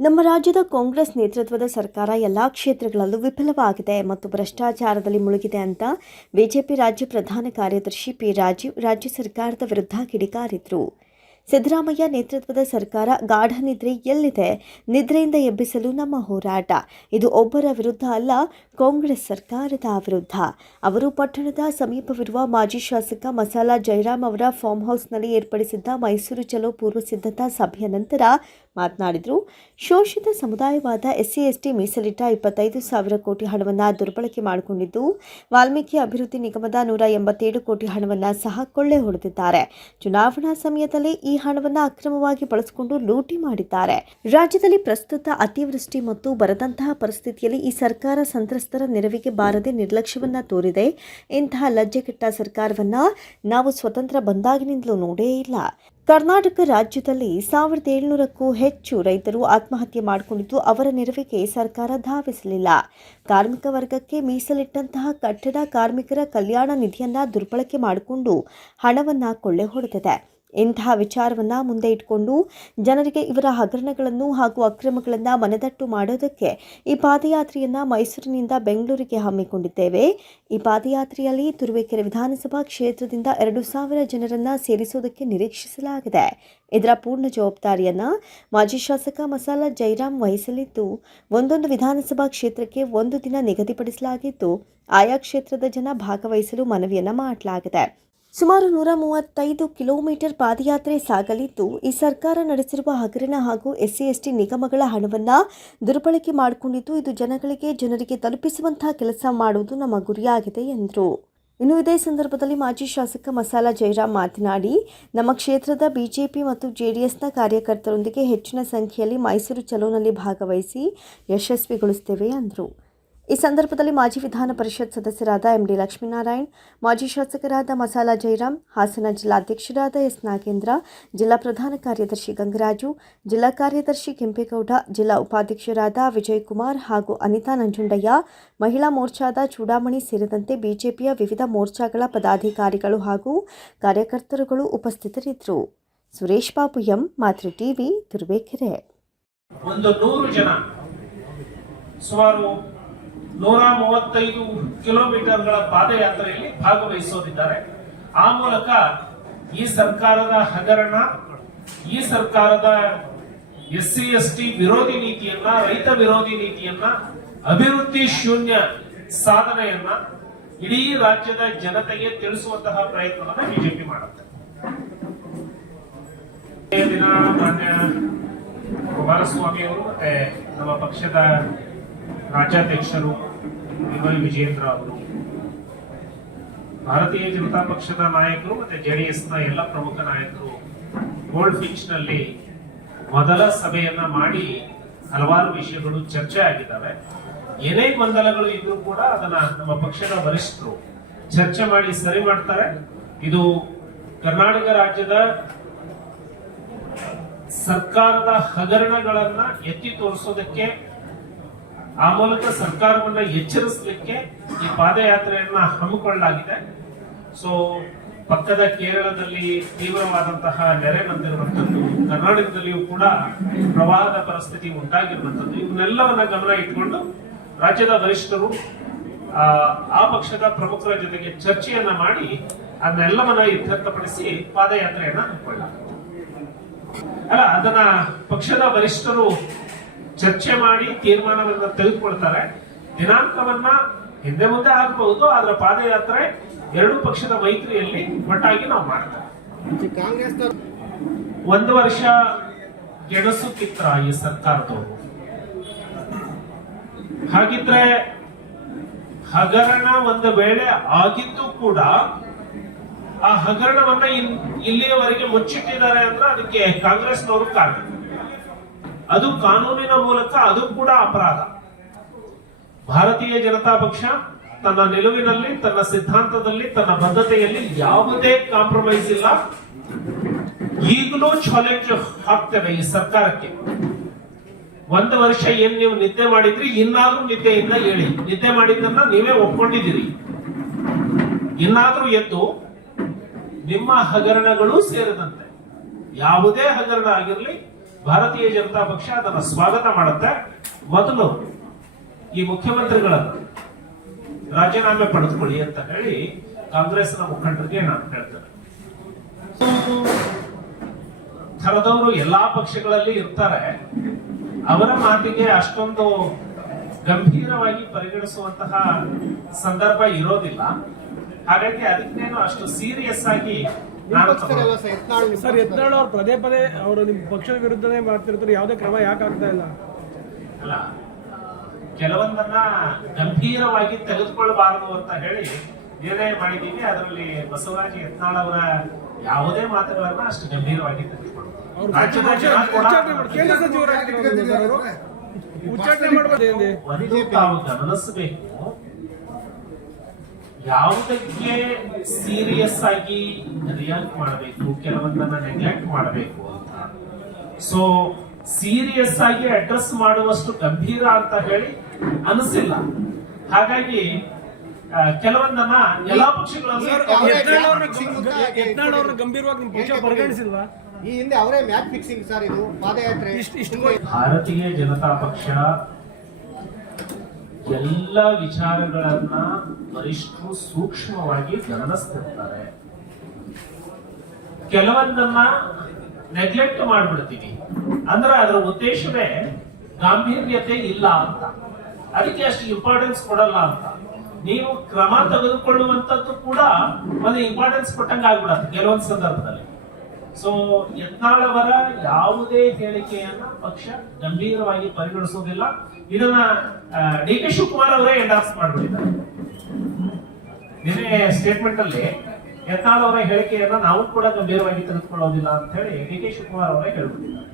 ನಮ್ಮ ರಾಜ್ಯದ ಕಾಂಗ್ರೆಸ್ ನೇತೃತ್ವದ ಸರ್ಕಾರ ಎಲ್ಲಾ ಕ್ಷೇತ್ರಗಳಲ್ಲೂ ವಿಫಲವಾಗಿದೆ ಮತ್ತು ಭ್ರಷ್ಟಾಚಾರದಲ್ಲಿ ಮುಳುಗಿದೆ ಅಂತ ಬಿಜೆಪಿ ರಾಜ್ಯ ಪ್ರಧಾನ ಕಾರ್ಯದರ್ಶಿ ಪಿ ರಾಜೀವ್ ರಾಜ್ಯ ಸರ್ಕಾರದ ವಿರುದ್ಧ ಕಿಡಿಕಾರಿದ್ರು. ಸಿದ್ದರಾಮಯ್ಯ ನೇತೃತ್ವದ ಸರ್ಕಾರ ಗಾಢ ನಿದ್ರೆ ಎಲ್ಲಿದೆ? ನಿದ್ರೆಯಿಂದ ಎಬ್ಬಿಸಲು ನಮ್ಮ ಹೋರಾಟ. ಇದು ಒಬ್ಬರ ವಿರುದ್ಧ ಅಲ್ಲ, ಕಾಂಗ್ರೆಸ್ ಸರ್ಕಾರದ ವಿರುದ್ಧ. ಅವರು ಪಟ್ಟಣದ ಸಮೀಪವಿರುವ ಮಾಜಿ ಶಾಸಕ ಮಸಾಲಾ ಜಯರಾಮ್ ಅವರ ಫಾರ್ಮ್ ಹೌಸ್ನಲ್ಲಿ ಏರ್ಪಡಿಸಿದ್ದ ಮೈಸೂರು ಚಲೋ ಪೂರ್ವ ಸಿದ್ಧತಾ ಸಭೆಯ ನಂತರ ಮಾತನಾಡಿದರು. ಶೋಷಿತ ಸಮುದಾಯವಾದ ಎಸ್ಸಿ, ಎಸ್ಟಿ ಮೀಸಲಿಟ್ಟ ಇಪ್ಪತ್ತೈದು ಸಾವಿರ ಕೋಟಿ ಹಣವನ್ನು ದುರ್ಬಳಕೆ ಮಾಡಿಕೊಂಡಿದ್ದು, ವಾಲ್ಮೀಕಿ ಅಭಿವೃದ್ಧಿ ನಿಗಮದ ನೂರ ಎಂಬತ್ತೇಳು ಕೋಟಿ ಹಣವನ್ನು ಸಹ ಕೊಳ್ಳೆ ಹೊಡೆದಿದ್ದಾರೆ. ಚುನಾವಣಾ ಸಮಯದಲ್ಲಿ ಹಣವನ್ನು ಅಕ್ರಮವಾಗಿ ಬಳಸಿಕೊಂಡು ಲೂಟಿ ಮಾಡಿದ್ದಾರೆ. ರಾಜ್ಯದಲ್ಲಿ ಪ್ರಸ್ತುತ ಅತಿವೃಷ್ಟಿ ಮತ್ತು ಬರದಂತಹ ಪರಿಸ್ಥಿತಿಯಲ್ಲಿ ಈ ಸರ್ಕಾರ ಸಂತ್ರಸ್ತರ ನೆರವಿಗೆ ಬಾರದೆ ನಿರ್ಲಕ್ಷ್ಯವನ್ನ ತೋರಿದೆ. ಇಂತಹ ಲಜ್ಜೆಗೆಟ್ಟ ಸರ್ಕಾರವನ್ನ ನಾವು ಸ್ವತಂತ್ರ ಬಂದಾಗಿನಿಂದಲೂ ನೋಡೇ ಇಲ್ಲ. ಕರ್ನಾಟಕ ರಾಜ್ಯದಲ್ಲಿ ಸಾವಿರದ ಏಳ್ನೂರಕ್ಕೂ ಹೆಚ್ಚು ರೈತರು ಆತ್ಮಹತ್ಯೆ ಮಾಡಿಕೊಂಡಿದ್ದು ಅವರ ನೆರವಿಗೆ ಸರ್ಕಾರ ಧಾವಿಸಲಿಲ್ಲ. ಕಾರ್ಮಿಕ ವರ್ಗಕ್ಕೆ ಮೀಸಲಿಟ್ಟಂತಹ ಕಟ್ಟಡ ಕಾರ್ಮಿಕರ ಕಲ್ಯಾಣ ನಿಧಿಯನ್ನ ದುರ್ಬಳಕೆ ಮಾಡಿಕೊಂಡು ಹಣವನ್ನ ಕೊಳ್ಳೆ ಹೊಡೆದಿದೆ. ಇಂತಹ ವಿಚಾರವನ್ನ ಮುಂದೆ ಇಟ್ಕೊಂಡು ಜನರಿಗೆ ಇವರ ಹಗರಣಗಳನ್ನು ಹಾಗೂ ಅಕ್ರಮಗಳನ್ನು ಮನದಟ್ಟು ಮಾಡೋದಕ್ಕೆ ಈ ಪಾದಯಾತ್ರೆಯನ್ನು ಮೈಸೂರಿನಿಂದ ಬೆಂಗಳೂರಿಗೆ ಹಮ್ಮಿಕೊಂಡಿದ್ದೇವೆ. ಈ ಪಾದಯಾತ್ರೆಯಲ್ಲಿ ತುರುವೇಕೆರೆ ವಿಧಾನಸಭಾ ಕ್ಷೇತ್ರದಿಂದ ಎರಡು ಸಾವಿರ ಜನರನ್ನ ಸೇರಿಸುವುದಕ್ಕೆ ನಿರೀಕ್ಷಿಸಲಾಗಿದೆ. ಇದರ ಪೂರ್ಣ ಜವಾಬ್ದಾರಿಯನ್ನ ಮಾಜಿ ಶಾಸಕ ಮಸಾಲ ಜೈರಾಮ್ ವಹಿಸಲಿದ್ದು, ಒಂದೊಂದು ವಿಧಾನಸಭಾ ಕ್ಷೇತ್ರಕ್ಕೆ ಒಂದು ದಿನ ನಿಗದಿಪಡಿಸಲಾಗಿದ್ದು, ಆಯಾ ಕ್ಷೇತ್ರದ ಜನ ಭಾಗವಹಿಸಲು ಮನವಿಯನ್ನು ಮಾಡಲಾಗಿದೆ. ಸುಮಾರು ನೂರ ಮೂವತ್ತೈದು ಕಿಲೋಮೀಟರ್ ಪಾದಯಾತ್ರೆ ಸಾಗಲಿದ್ದು, ಈ ಸರ್ಕಾರ ನಡೆಸಿರುವ ಹಗರಣ ಹಾಗೂ ಎಸ್ಸಿ ಎಸ್ಟಿ ನಿಗಮಗಳ ಹಣವನ್ನು ದುರ್ಬಳಕೆ ಮಾಡಿಕೊಂಡಿದ್ದು, ಇದು ಜನಗಳಿಗೆ, ಜನರಿಗೆ ತಲುಪಿಸುವಂತಹ ಕೆಲಸ ಮಾಡುವುದು ನಮ್ಮ ಗುರಿಯಾಗಿದೆ ಎಂದರು. ಇನ್ನು ಇದೇ ಸಂದರ್ಭದಲ್ಲಿ ಮಾಜಿ ಶಾಸಕ ಮಸಾಲ ಜಯರಾಮ್ ಮಾತನಾಡಿ, ನಮ್ಮ ಕ್ಷೇತ್ರದ ಬಿಜೆಪಿ ಮತ್ತು ಜೆಡಿಎಸ್ನ ಕಾರ್ಯಕರ್ತರೊಂದಿಗೆ ಹೆಚ್ಚಿನ ಸಂಖ್ಯೆಯಲ್ಲಿ ಮೈಸೂರು ಚಲೋನಲ್ಲಿ ಭಾಗವಹಿಸಿ ಯಶಸ್ವಿಗೊಳಿಸುತ್ತೇವೆ ಎಂದರು. ಈ ಸಂದರ್ಭದಲ್ಲಿ ಮಾಜಿ ವಿಧಾನ ಪರಿಷತ್ ಸದಸ್ಯರಾದ ಎಂಡಿ ಲಕ್ಷ್ಮೀನಾರಾಯಣ್, ಮಾಜಿ ಶಾಸಕರಾದ ಮಸಾಲಾ ಜಯರಾಮ್ ಹಾಸನ ಜಿಲ್ಲಾಧ್ಯಕ್ಷರಾದ ಎಸ್ ನಾಗೇಂದ್ರ, ಜಿಲ್ಲಾ ಪ್ರಧಾನ ಕಾರ್ಯದರ್ಶಿ ಗಂಗರಾಜು, ಜಿಲ್ಲಾ ಕಾರ್ಯದರ್ಶಿ ಕೆಂಪೇಗೌಡ, ಜಿಲ್ಲಾ ಉಪಾಧ್ಯಕ್ಷರಾದ ವಿಜಯ್ ಕುಮಾರ್ ಹಾಗೂ ಅನಿತಾ ನಂಜುಂಡಯ್ಯ, ಮಹಿಳಾ ಮೋರ್ಚಾದ ಚೂಡಾಮಣಿ ಸೇರಿದಂತೆ ಬಿಜೆಪಿಯ ವಿವಿಧ ಮೋರ್ಚಾಗಳ ಪದಾಧಿಕಾರಿಗಳು ಹಾಗೂ ಕಾರ್ಯಕರ್ತರುಗಳು ಉಪಸ್ಥಿತರಿದ್ದರು. Suresh Babu M Matru TV, Turuvekere. ಒಂದು ನೂರು ಜನ ಸುಮಾರು ನೂರ ಮೂವತ್ತೈದು ಕಿಲೋಮೀಟರ್ಗಳ ಪಾದಯಾತ್ರೆಯಲ್ಲಿ ಭಾಗವಹಿಸೋದಿದ್ದಾರೆ. ಆ ಮೂಲಕ ಈ ಸರ್ಕಾರದ ಹಗರಣ, ಈ ಸರ್ಕಾರದ ಎಸ್ ಸಿ ಎಸ್ ಟಿ ವಿರೋಧಿ ನೀತಿಯನ್ನ, ರೈತ ವಿರೋಧಿ ನೀತಿಯನ್ನ, ಅಭಿವೃದ್ಧಿ ಶೂನ್ಯ ಸಾಧನೆಯನ್ನ ಇಡೀ ರಾಜ್ಯದ ಜನತೆಗೆ ತಿಳಿಸುವಂತಹ ಪ್ರಯತ್ನವನ್ನು ಬಿಜೆಪಿ ಮಾಡುತ್ತೆ. ದಿನ ಕುಮಾರಸ್ವಾಮಿ ಅವರು ಮತ್ತೆ ನಮ್ಮ ಪಕ್ಷದ ರಾಜ್ಯಾಧ್ಯಕ್ಷರು ವಿಮಲ್ ವಿಜೇಂದ್ರ ಅವರು. ಭಾರತೀಯ ಜನತಾ ಪಕ್ಷದ ನಾಯಕರು ಮತ್ತೆ ಜೆಡಿಎಸ್ನ ಎಲ್ಲ ಪ್ರಮುಖ ನಾಯಕರು ಗೋಲ್ಡ್ ಫಿಕ್ಸ್ನಲ್ಲಿ ಮೊದಲ ಸಭೆಯನ್ನ ಮಾಡಿ ಹಲವಾರು ವಿಷಯಗಳು ಚರ್ಚೆ ಆಗಿದ್ದಾವೆ. ಏನೇ ಗೊಂದಲಗಳು ಇದ್ರೂ ಕೂಡ ಅದನ್ನ ನಮ್ಮ ಪಕ್ಷದ ವರಿಷ್ಠರು ಚರ್ಚೆ ಮಾಡಿ ಸರಿ ಮಾಡ್ತಾರೆ. ಇದು ಕರ್ನಾಟಕ ರಾಜ್ಯದ ಸರ್ಕಾರದ ಹಗರಣಗಳನ್ನ ಎತ್ತಿ ತೋರಿಸೋದಕ್ಕೆ ಆ ಮೂಲಕ ಸರ್ಕಾರವನ್ನ ಎಚ್ಚರಿಸಲಿಕ್ಕೆ ಈ ಪಾದಯಾತ್ರೆಯನ್ನ ಹಮ್ಮಿಕೊಳ್ಳಲಾಗಿದೆ. ಸೊ ಪಕ್ಕದ ಕೇರಳದಲ್ಲಿ ತೀವ್ರವಾದಂತಹ ನೆರೆ ಬಂದಿರುವಂತದ್ದು ಕರ್ನಾಟಕದಲ್ಲಿಯೂ ಕೂಡ ಪ್ರವಾಹದ ಪರಿಸ್ಥಿತಿ ಉಂಟಾಗಿರುವಂತದ್ದು ಇವನ್ನೆಲ್ಲವನ್ನ ಗಮನ ಇಟ್ಕೊಂಡು ರಾಜ್ಯದ ವರಿಷ್ಠರು ಆ, ಪಕ್ಷದ ಪ್ರಮುಖರ ಜೊತೆಗೆ ಚರ್ಚೆಯನ್ನ ಮಾಡಿ ಅದನ್ನೆಲ್ಲವನ್ನ ಇತ್ಯರ್ಥಪಡಿಸಿ ಪಾದಯಾತ್ರೆಯನ್ನ ಹಮ್ಮಿಕೊಳ್ಳಲಾಗಿದೆ ಅಲ್ಲ ಅದನ್ನ ಪಕ್ಷದ ವರಿಷ್ಠರು ಚರ್ಚೆ ಮಾಡಿ ತೀರ್ಮಾನವನ್ನ ತೆಗೆದುಕೊಳ್ತಾರೆ. ದಿನಾಂಕವನ್ನ ಹಿಂದೆ ಮುಂದೆ ಆಗಬಹುದು ಆದ್ರೆ ಪಾದಯಾತ್ರೆ ಎರಡು ಪಕ್ಷದ ಮೈತ್ರಿಯಲ್ಲಿ ಒಟ್ಟಾಗಿ ನಾವು ಮಾಡ್ತೇವೆ. ಕಾಂಗ್ರೆಸ್ ಒಂದು ವರ್ಷ ಗೆಣಸುತ್ತಿತ್ರ ಈ ಸರ್ಕಾರದವರು. ಹಾಗಿದ್ರೆ ಹಗರಣ ಒಂದು ವೇಳೆ ಆಗಿದ್ದು ಕೂಡ ಆ ಹಗರಣವನ್ನ ಇಲ್ಲಿಯವರೆಗೆ ಮುಚ್ಚಿಟ್ಟಿದ್ದಾರೆ ಅಂದ್ರೆ ಅದಕ್ಕೆ ಕಾಂಗ್ರೆಸ್ನವರು ಕಾರಣ. ಅದು ಕಾನೂನಿನ ಮೂಲಕ ಅದು ಕೂಡ ಅಪರಾಧ. ಭಾರತೀಯ ಜನತಾ ಪಕ್ಷ ತನ್ನ ನಿಲುವಿನಲ್ಲಿ, ತನ್ನ ಸಿದ್ಧಾಂತದಲ್ಲಿ, ತನ್ನ ಬದ್ಧತೆಯಲ್ಲಿ ಯಾವುದೇ ಕಾಂಪ್ರಮೈಸ್ ಇಲ್ಲ. ಈಗಲೂ ಚಾಲೆಂಜ್ ಹಾಕ್ತೇವೆ ಈ ಸರ್ಕಾರಕ್ಕೆ. ಒಂದು ವರ್ಷ ಏನ್ ನೀವು ನಿದ್ದೆ ಮಾಡಿದ್ರಿ, ಇನ್ನಾದ್ರೂ ನಿದ್ದೆಯಿಂದ ಹೇಳಿ. ನಿದ್ದೆ ಮಾಡಿದ್ದನ್ನ ನೀವೇ ಒಪ್ಕೊಂಡಿದ್ದೀರಿ. ಇನ್ನಾದ್ರೂ ಎದ್ದು ನಿಮ್ಮ ಹಗರಣಗಳು ಸೇರಿದಂತೆ. ಯಾವುದೇ ಹಗರಣ ಆಗಿರಲಿ ಭಾರತೀಯ ಜನತಾ ಪಕ್ಷ ಅದನ್ನ ಸ್ವಾಗತ ಮಾಡುತ್ತೆ. ಮೊದಲು ಈ ಮುಖ್ಯಮಂತ್ರಿಗಳನ್ನು ರಾಜೀನಾಮೆ ಪಡೆದುಕೊಳ್ಳಿ ಅಂತ ಹೇಳಿ ಕಾಂಗ್ರೆಸ್ನ ಮುಖಂಡರಿಗೆ ನಾನು ಹೇಳ್ತೇನೆ. ಥರದವರು ಎಲ್ಲಾ ಪಕ್ಷಗಳಲ್ಲಿ ಇರ್ತಾರೆ. ಅವರ ಮಾತಿಗೆ ಅಷ್ಟೊಂದು ಗಂಭೀರವಾಗಿ ಪರಿಗಣಿಸುವಂತಹ ಸಂದರ್ಭ ಇರೋದಿಲ್ಲ. ಹಾಗಾಗಿ ಅದಕ್ಕೇನು ಅಷ್ಟು ಸೀರಿಯಸ್ ಆಗಿ ಸರ್ ಯತ್ನಾಳ್ ಅವ್ರು ಪದೇ ಪದೇ ಅವರು ನಿಮ್ಮ ಪಕ್ಷದ ವಿರುದ್ಧನೇ ಮಾಡ್ತಿರ್ತಾರೆ. ಯಾವುದೇ ಕ್ರಮ ಯಾಕೆ ಆಗ್ತಾ ಇಲ್ಲ? ಅಲ್ಲ ಕೆಲವೊಂದನ್ನ ಗಂಭೀರವಾಗಿ ತೆಗೆದುಕೊಳ್ಳಬಾರದು ಅಂತ ಹೇಳಿ ನಿರ್ಣಯ ಮಾಡಿದ್ದೀವಿ. ಅದರಲ್ಲಿ ಬಸವರಾಜ ಯತ್ನಾಳ್ ಅವರ ಯಾವುದೇ ಮಾತುಗಳನ್ನ ಅಷ್ಟು ಗಂಭೀರವಾಗಿ ತಾವು ಗಮನಿಸಬೇಕು. ಯಾವುದಕ್ಕೆ ಸೀರಿಯಸ್ ಆಗಿ ರಿಯಾಕ್ಟ್ ಮಾಡಬೇಕು ಕೆಲವೊಂದನ್ನ ನೆಗ್ಲೆಕ್ಟ್ ಮಾಡಬೇಕು ಅಂತ. ಸೊ ಸೀರಿಯಸ್ ಆಗಿ ಅಡ್ರೆಸ್ ಮಾಡುವಷ್ಟು ಗಂಭೀರ ಅಂತ ಹೇಳಿ ಅನಿಸಿಲ್ಲ. ಹಾಗಾಗಿ ಕೆಲವೊಂದನ್ನ ಎಲ್ಲಾ ಪಕ್ಷಗಳಲ್ಲೂ ಅವ್ರನ್ನ ಗಂಭೀರವಾಗಿ ನಿಮ್ಮ ಪಕ್ಷ ಪರಿಗಣಿಸಿಲ್ವಾ? ಈ ಹಿಂದೆ ಅವರೇ ಮ್ಯಾಚ್ ಫಿಕ್ಸಿಂಗ್ ಸರ್ ಇದು ಪಾದಯಾತ್ರೆ. ಭಾರತೀಯ ಜನತಾ ಪಕ್ಷ ಎಲ್ಲ ವಿಚಾರಗಳನ್ನ ವರಿಷ್ಠರು ಸೂಕ್ಷ್ಮವಾಗಿ ಗಮನಿಸ್ತಿರ್ತಾರೆ. ಕೆಲವೊಂದನ್ನ ನೆಗ್ಲೆಕ್ಟ್ ಮಾಡ್ಬಿಡ್ತೀವಿ. ಅಂದ್ರೆ ಅದರ ಉದ್ದೇಶವೇ ಗಾಂಭೀರ್ಯತೆ ಇಲ್ಲ ಅಂತ. ಅದಕ್ಕೆ ಅಷ್ಟು ಇಂಪಾರ್ಟೆನ್ಸ್ ಕೊಡಲ್ಲ ಅಂತ. ನೀವು ಕ್ರಮ ತೆಗೆದುಕೊಳ್ಳುವಂತದ್ದು ಕೂಡ ಒಂದು ಇಂಪಾರ್ಟೆನ್ಸ್ ಕೊಟ್ಟಂಗೆ ಆಗ್ಬಿಡತ್ತೆ ಕೆಲವೊಂದು ಸಂದರ್ಭದಲ್ಲಿ. ಸೊ ಯತ್ನಾಳವರ ಯಾವುದೇ ಹೇಳಿಕೆಯನ್ನ ಪಕ್ಷ ಗಂಭೀರವಾಗಿ ಪರಿಗಣಿಸೋದಿಲ್ಲ. ಇದನ್ನ ಡಿ ಕೆ ಶಿವಕುಮಾರ್ ಅವರೇ ಎಂಡಾರ್ಸ್ ಮಾಡಿಬಿಟ್ಟಿದ್ದಾರೆ. ನಿನ್ನೆ ಸ್ಟೇಟ್ಮೆಂಟ್ ಅಲ್ಲಿ ಯತ್ನಾಳ್ ಹೇಳಿಕೆಯನ್ನ ನಾವು ಕೂಡ ಗಂಭೀರವಾಗಿ ತೆಗೆದುಕೊಳ್ಳೋದಿಲ್ಲ ಅಂತ ಹೇಳಿ ಡಿ ಕೆ ಶಿವಕುಮಾರ್ ಅವರೇ ಹೇಳ್ಬಿಟ್ಟಿದ್ದಾರೆ.